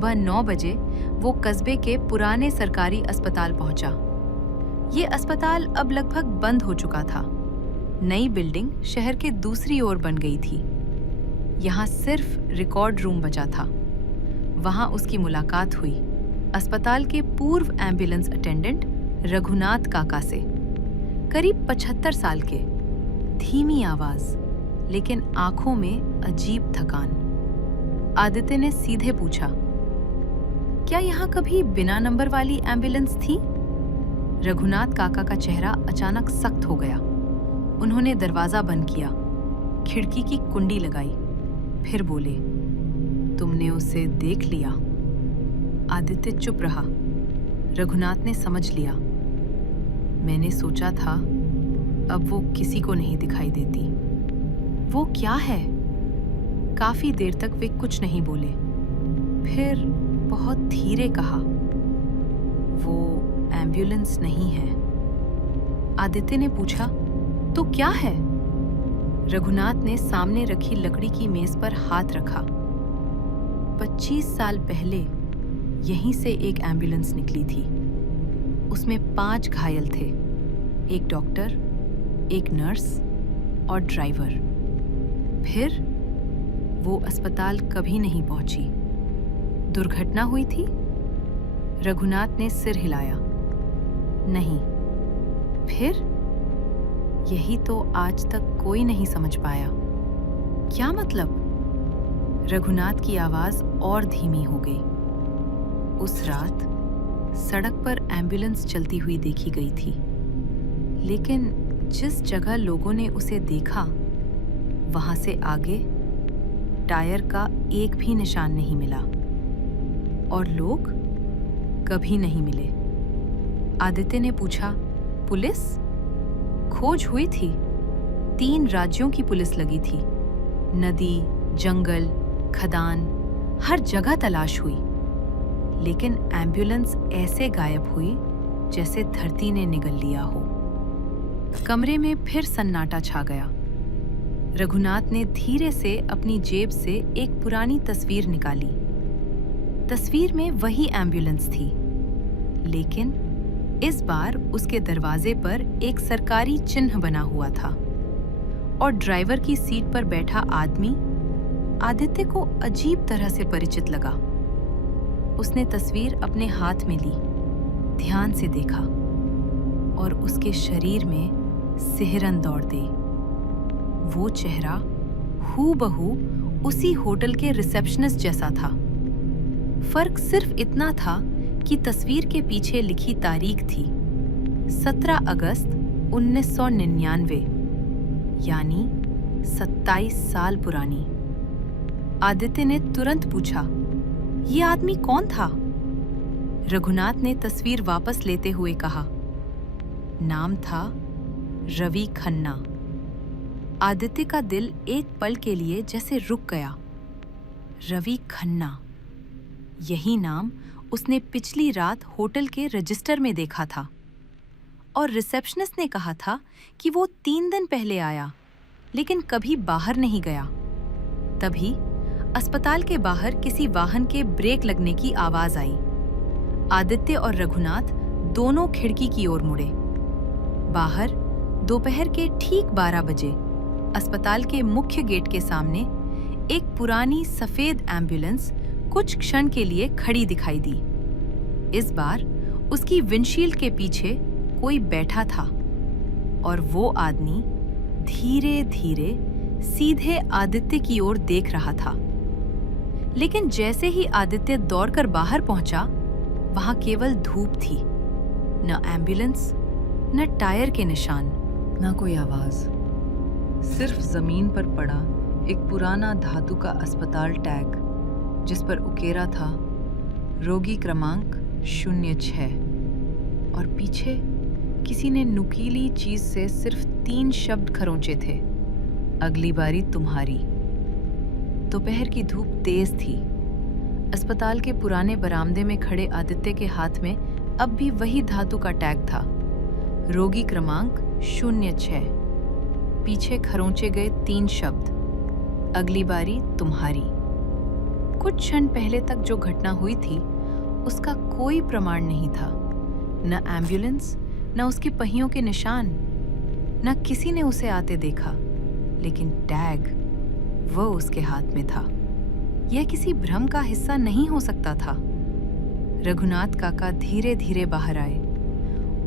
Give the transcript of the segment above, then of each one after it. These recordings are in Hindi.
सुबह 9 बजे वो कस्बे के पुराने सरकारी अस्पताल पहुंचा। ये अस्पताल अब लगभग बंद हो चुका था। नई बिल्डिंग शहर के दूसरी ओर बन गई थी। यहाँ सिर्फ रिकॉर्ड रूम बचा था। वहाँ उसकी मुलाकात हुई अस्पताल के पूर्व एम्बुलेंस अटेंडेंट रघुनाथ काका से। करीब 75 साल के, धीमी आवाज लेकिन आंखों में अजीब थकान। आदित्य ने सीधे पूछा, क्या यहाँ कभी बिना नंबर वाली एम्बुलेंस थी? रघुनाथ काका का चेहरा अचानक सख्त हो गया। उन्होंने दरवाजा बंद किया, खिड़की की कुंडी लगाई, फिर बोले, तुमने उसे देख लिया? आदित्य चुप रहा। रघुनाथ ने समझ लिया। मैंने सोचा था अब वो किसी को नहीं दिखाई देती। वो क्या है? काफी देर तक वे कुछ नहीं बोले। फिर बहुत धीरे कहा, वो एम्बुलेंस नहीं है। आदित्य ने पूछा, तो क्या है? रघुनाथ ने सामने रखी लकड़ी की मेज पर हाथ रखा। 25 साल पहले यहीं से एक एम्बुलेंस निकली थी। उसमें 5 घायल थे, एक डॉक्टर, एक नर्स और ड्राइवर। फिर वो अस्पताल कभी नहीं पहुंची। दुर्घटना हुई थी? रघुनाथ ने सिर हिलाया। नहीं। फिर? यही तो आज तक कोई नहीं समझ पाया। क्या मतलब? रघुनाथ की आवाज और धीमी हो गई। उस रात सड़क पर एम्बुलेंस चलती हुई देखी गई थी, लेकिन जिस जगह लोगों ने उसे देखा, वहां से आगे टायर का एक भी निशान नहीं मिला, और लोग कभी नहीं मिले। आदित्य ने पूछा, पुलिस? खोज हुई थी। 3 राज्यों की पुलिस लगी थी। नदी, जंगल, खदान, हर जगह तलाश हुई, लेकिन एम्बुलेंस ऐसे गायब हुई जैसे धरती ने निगल लिया हो। कमरे में फिर सन्नाटा छा गया। रघुनाथ ने धीरे से अपनी जेब से एक पुरानी तस्वीर निकाली। तस्वीर में वही एम्बुलेंस थी, लेकिन इस बार उसके दरवाजे पर एक सरकारी चिन्ह बना हुआ था, और ड्राइवर की सीट पर बैठा आदमी आदित्य को अजीब तरह से परिचित लगा। उसने तस्वीर अपने हाथ में ली, ध्यान से देखा, और उसके शरीर में सिहरन दौड़ दी। वो चेहरा हूबहू उसी होटल के रिसेप्शनिस्ट जैसा था। फर्क सिर्फ इतना था कि तस्वीर के पीछे लिखी तारीख थी 17 अगस्त 1999, यानी 27 साल पुरानी। आदित्य ने तुरंत पूछा, ये आदमी कौन था? रघुनाथ ने तस्वीर वापस लेते हुए कहा, नाम था रवि खन्ना। आदित्य का दिल एक पल के लिए जैसे रुक गया। रवि खन्ना, यही नाम उसने पिछली रात होटल के रजिस्टर में देखा था, और रिसेप्शनिस्ट ने कहा था कि वो 3 दिन पहले आया, लेकिन कभी बाहर नहीं गया। तभी अस्पताल के बाहर किसी वाहन के ब्रेक लगने की आवाज आई। आदित्य और रघुनाथ दोनों खिड़की की ओर मुड़े। बाहर दोपहर के ठीक 12 बजे अस्पताल के मुख्य गेट के सामने एक पुरानी सफेद एम्बुलेंस कुछ क्षण के लिए खड़ी दिखाई दी। इस बार उसकी विंडशील्ड के पीछे कोई बैठा था, और वो आदमी धीरे धीरे सीधे आदित्य की ओर देख रहा था। लेकिन जैसे ही आदित्य दौड़कर बाहर पहुंचा, वहां केवल धूप थी। न एम्बुलेंस, न टायर के निशान, न कोई आवाज। सिर्फ जमीन पर पड़ा एक पुराना धातु का अस्पताल टैग, जिस पर उकेरा था रोगी क्रमांक 06, और पीछे किसी ने नुकीली चीज से सिर्फ 3 शब्द खरोंचे थे, अगली बारी तुम्हारी। दोपहर की धूप तेज थी। अस्पताल के पुराने बरामदे में खड़े आदित्य के हाथ में अब भी वही धातु का टैग था, रोगी क्रमांक 06। पीछे खरोंचे गए 3 शब्द, अगली बारी तुम्हारी। कुछ क्षण पहले तक जो घटना हुई थी उसका कोई प्रमाण नहीं था। न एम्बुलेंस, न उसकी पहियों के निशान, न किसी ने उसे आते देखा। लेकिन टैग, वो उसके हाथ में था। यह किसी भ्रम का हिस्सा नहीं हो सकता था। रघुनाथ काका धीरे धीरे बाहर आए।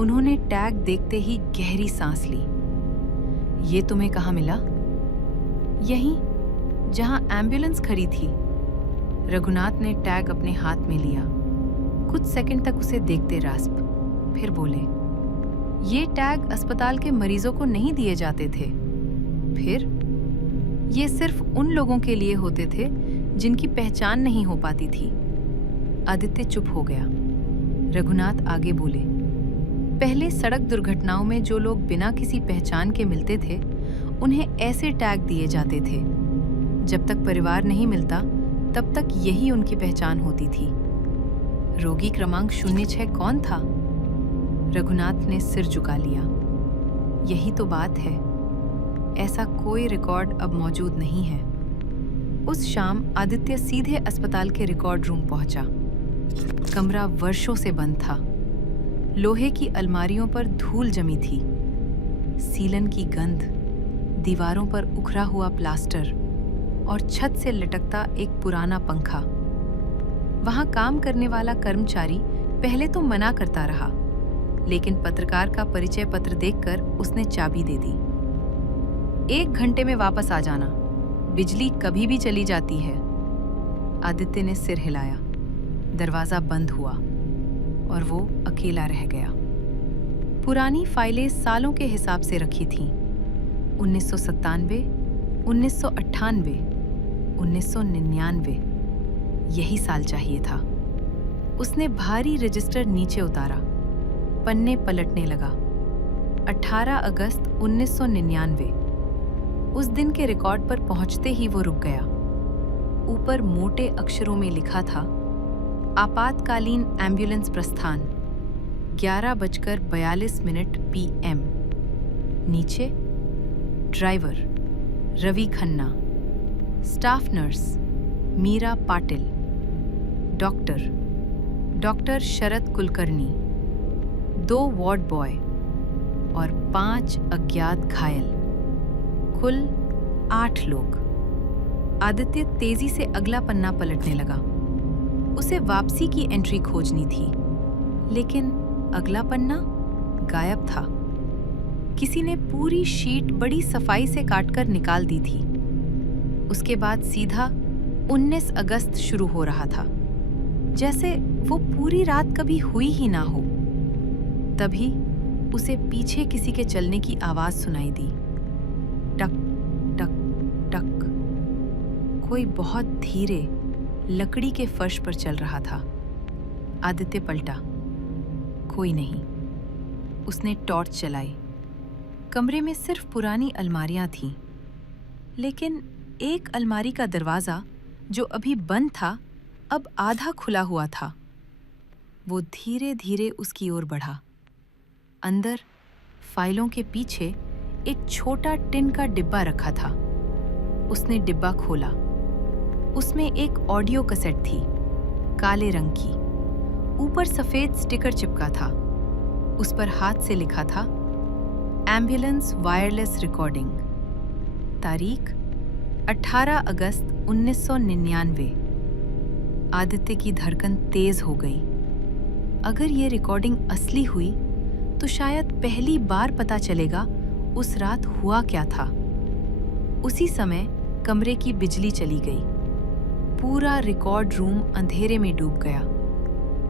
उन्होंने टैग देखते ही गहरी सांस ली। ये तुम्हें कहाँ मिला? यहीं, जहां एम्बुलेंस खड़ी थी। रघुनाथ ने टैग अपने हाथ में लिया। कुछ सेकंड तक उसे देखते रास्प, फिर बोले, ये टैग अस्पताल के मरीजों को नहीं दिए जाते थे। फिर ये सिर्फ उन लोगों के लिए होते थे जिनकी पहचान नहीं हो पाती थी। आदित्य चुप हो गया। रघुनाथ आगे बोले, पहले सड़क दुर्घटनाओं में जो लोग बिना किसी पहचान के मिलते थे, उन्हें ऐसे टैग दिए जाते थे। जब तक परिवार नहीं मिलता, तब तक यही उनकी पहचान होती थी। रोगी क्रमांक 06 कौन था? रघुनाथ ने सिर झुका लिया। यही तो बात है, ऐसा कोई रिकॉर्ड अब मौजूद नहीं है। उस शाम आदित्य सीधे अस्पताल के रिकॉर्ड रूम पहुंचा। कमरा वर्षों से बंद था। लोहे की अलमारियों पर धूल जमी थी। सीलन की गंध, दीवारों पर उखड़ा हुआ प्लास्टर और छत से लटकता एक पुराना पंखा। वहां काम करने वाला कर्मचारी पहले तो मना करता रहा, लेकिन पत्रकार का परिचय पत्र देखकर उसने चाबी दे दी। 1 घंटे में वापस आ जाना, बिजली कभी भी चली जाती है। आदित्य ने सिर हिलाया। दरवाजा बंद हुआ और वो अकेला रह गया। पुरानी फाइलें सालों के हिसाब से रखी थीं। 1997, 1998, 1999, यही साल चाहिए था। उसने भारी रजिस्टर नीचे उतारा, पन्ने पलटने लगा। 18 अगस्त 1999। उस दिन के रिकॉर्ड पर पहुंचते ही वो रुक गया। ऊपर मोटे अक्षरों में लिखा था, आपातकालीन एम्बुलेंस प्रस्थान, 11:42 PM। नीचे driver Ravi Khanna, staff nurse Meera Patil, doctor Sharad Kulkarni, 2 ward boy और 5 अज्ञात घायल, कुल 8 लोग। आदित्य तेजी से अगला पन्ना पलटने लगा। उसे वापसी की एंट्री खोजनी थी, लेकिन अगला पन्ना गायब था। किसी ने पूरी शीट बड़ी सफाई से काटकर निकाल दी थी। उसके बाद सीधा 19 अगस्त शुरू हो रहा था, जैसे वो पूरी रात कभी हुई ही ना हो। तभी उसे पीछे किसी के चलने की आवाज सुनाई दी। टक टक टक। कोई बहुत धीरे लकड़ी के फर्श पर चल रहा था। आदित्य पलटा, कोई नहीं। उसने टॉर्च चलाई। कमरे में सिर्फ पुरानी अलमारियां थीं, लेकिन एक अलमारी का दरवाजा जो अभी बंद था, अब आधा खुला हुआ था। वो धीरे धीरे उसकी ओर बढ़ा। अंदर फाइलों के पीछे एक छोटा टिन का डिब्बा रखा था। उसने डिब्बा खोला। उसमें एक ऑडियो कैसेट थी, काले रंग की। ऊपर सफेद स्टिकर चिपका था। उस पर हाथ से लिखा था, एम्बुलेंस वायरलेस रिकॉर्डिंग। तारीख 18 अगस्त 1999। आदित्य की धड़कन तेज हो गई। अगर ये रिकॉर्डिंग असली हुई तो शायद पहली बार पता चलेगा उस रात हुआ क्या था। उसी समय कमरे की बिजली चली गई। पूरा रिकॉर्ड रूम अंधेरे में डूब गया।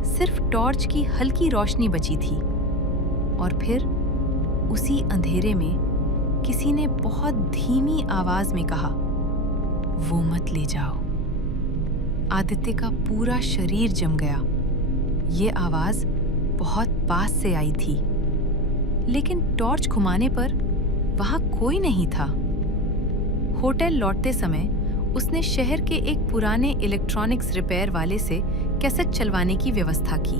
सिर्फ टॉर्च की हल्की रोशनी बची थी। और फिर उसी अंधेरे में किसी ने बहुत धीमी आवाज में कहा, वो मत ले जाओ। आदित्य का पूरा शरीर जम गया। ये आवाज बहुत पास से आई थी, लेकिन टॉर्च घुमाने पर वहां कोई नहीं था। होटल लौटते समय उसने शहर के एक पुराने इलेक्ट्रॉनिक्स रिपेयर वाले से कैसेट चलवाने की व्यवस्था की।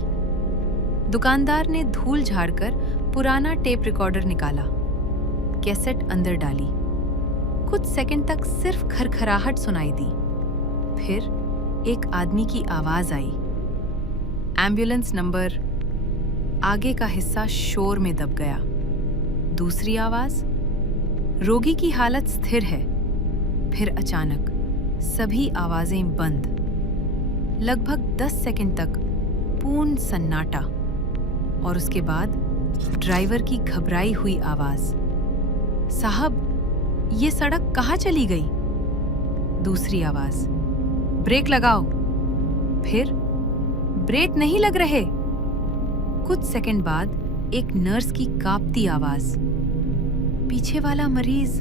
दुकानदार ने धूल झाड़कर पुराना टेप रिकॉर्डर निकाला, कैसेट अंदर डाली। कुछ सेकंड तक सिर्फ खरखराहट सुनाई दी। फिर एक आदमी की आवाज आई, एम्बुलेंस नंबर। आगे का हिस्सा शोर में दब गया। दूसरी आवाज, रोगी की हालत स्थिर है। फिर अचानक सभी आवाजें बंद। लगभग 10 सेकंड तक पूर्ण सन्नाटा, और उसके बाद ड्राइवर की घबराई हुई आवाज, साहब, ये सड़क कहाँ चली गई? दूसरी आवाज, ब्रेक लगाओ। फिर, ब्रेक नहीं लग रहे। कुछ सेकंड बाद एक नर्स की कांपती आवाज, पीछे वाला मरीज,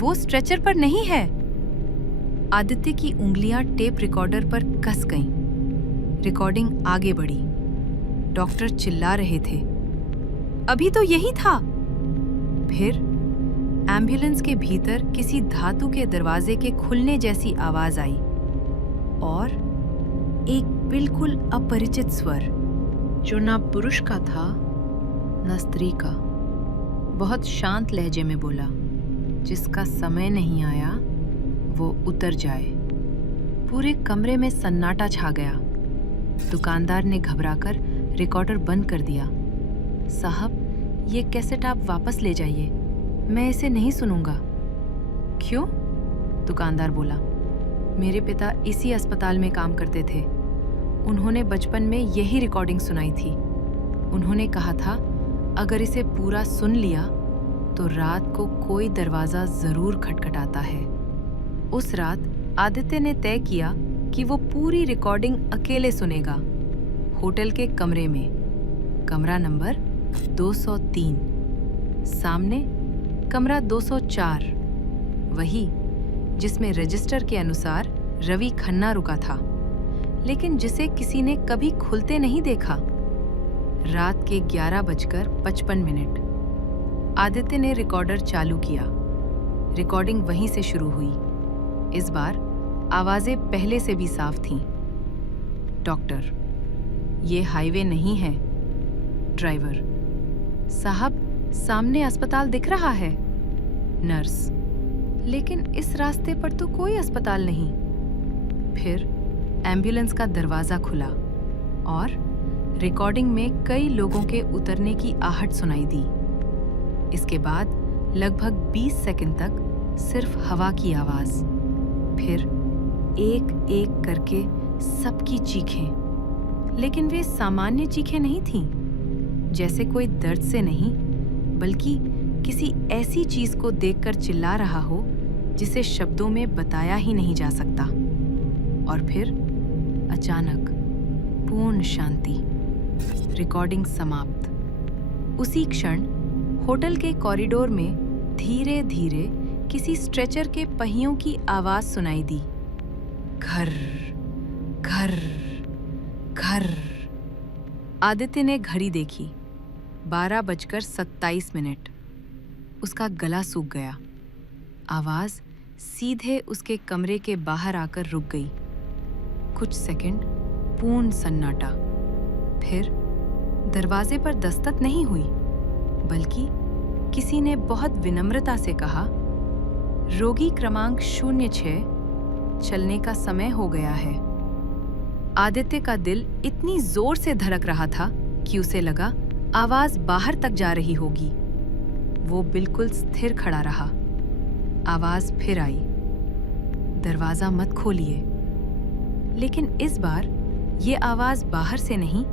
वो स्ट्रेचर पर नहीं है। आदित्य की उंगलियां टेप रिकॉर्डर पर कस गईं। रिकॉर्डिंग आगे बढ़ी। डॉक्टर चिल्ला रहे थे, अभी तो यही था। फिर एम्बुलेंस के भीतर किसी धातु के दरवाजे के खुलने जैसी आवाज आई, और एक बिल्कुल अपरिचित स्वर, जो ना पुरुष का था न स्त्री का, बहुत शांत लहजे में बोला, जिसका समय नहीं आया वो उतर जाए। पूरे कमरे में सन्नाटा छा गया। दुकानदार ने घबराकर रिकॉर्डर बंद कर दिया। साहब, ये कैसेट आप वापस ले जाइए, मैं इसे नहीं सुनूंगा। क्यों? दुकानदार बोला, मेरे पिता इसी अस्पताल में काम करते थे। उन्होंने बचपन में यही रिकॉर्डिंग सुनाई थी। उन्होंने कहा था, अगर इसे पूरा सुन लिया तो रात को कोई दरवाजा जरूर खटखटाता है। उस रात आदित्य ने तय किया कि वो पूरी रिकॉर्डिंग अकेले सुनेगा, होटल के कमरे में। कमरा नंबर 203, सामने कमरा 204, वही जिसमें रजिस्टर के अनुसार रवि खन्ना रुका था, लेकिन जिसे किसी ने कभी खुलते नहीं देखा। रात के 11:55। आदित्य ने रिकॉर्डर चालू किया। रिकॉर्डिंग वहीं से शुरू हुई। इस बार आवाजें पहले से भी साफ थीं। डॉक्टर, ये हाईवे नहीं है। ड्राइवर, साहब, सामने अस्पताल दिख रहा है। नर्स, लेकिन इस रास्ते पर तो कोई अस्पताल नहीं। फिर एम्बुलेंस का दरवाजा खुला और रिकॉर्डिंग में कई लोगों के उतरने की आहट सुनाई दी। इसके बाद लगभग 20 सेकंड तक सिर्फ हवा की आवाज। फिर एक एक करके सबकी चीखें, लेकिन वे सामान्य चीखें नहीं थीं। जैसे कोई दर्द से नहीं, बल्कि किसी ऐसी चीज को देखकर चिल्ला रहा हो जिसे शब्दों में बताया ही नहीं जा सकता। और फिर अचानक पूर्ण शांति। रिकॉर्डिंग समाप्त। उसी क्षण होटल के कॉरिडोर में धीरे धीरे किसी स्ट्रेचर के पहियों की आवाज सुनाई दी। घर घर घर। आदित्य ने घड़ी देखी, 12:27। उसका गला सूख गया। आवाज सीधे उसके कमरे के बाहर आकर रुक गई। कुछ सेकंड पूर्ण सन्नाटा। फिर दरवाजे पर दस्तक नहीं हुई, बल्कि किसी ने बहुत विनम्रता से कहा, रोगी क्रमांक 06, चलने का समय हो गया है। आदित्य का दिल इतनी जोर से धड़क रहा था कि उसे लगा आवाज बाहर तक जा रही होगी। वो बिल्कुल स्थिर खड़ा रहा। आवाज फिर आई, दरवाजा मत खोलिए। लेकिन इस बार ये आवाज बाहर से नहीं,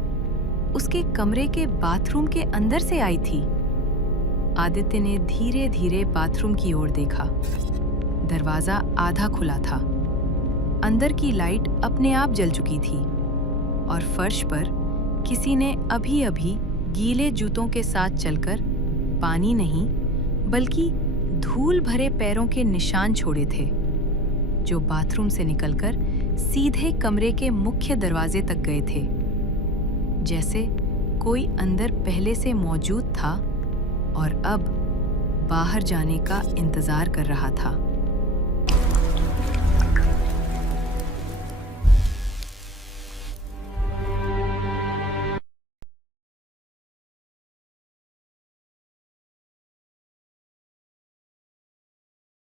उसके कमरे के बाथरूम के अंदर से आई थी। आदित्य ने धीरे धीरे बाथरूम की ओर देखा। दरवाजा आधा खुला था। अंदर की लाइट अपने आप जल चुकी थी और फर्श पर किसी ने अभी अभी गीले जूतों के साथ चलकर पानी नहीं, बल्कि धूल भरे पैरों के निशान छोड़े थे, जो बाथरूम से निकलकर सीधे कमरे के मुख्य दरवाजे तक गए थे। जैसे कोई अंदर पहले से मौजूद था और अब बाहर जाने का इंतजार कर रहा था।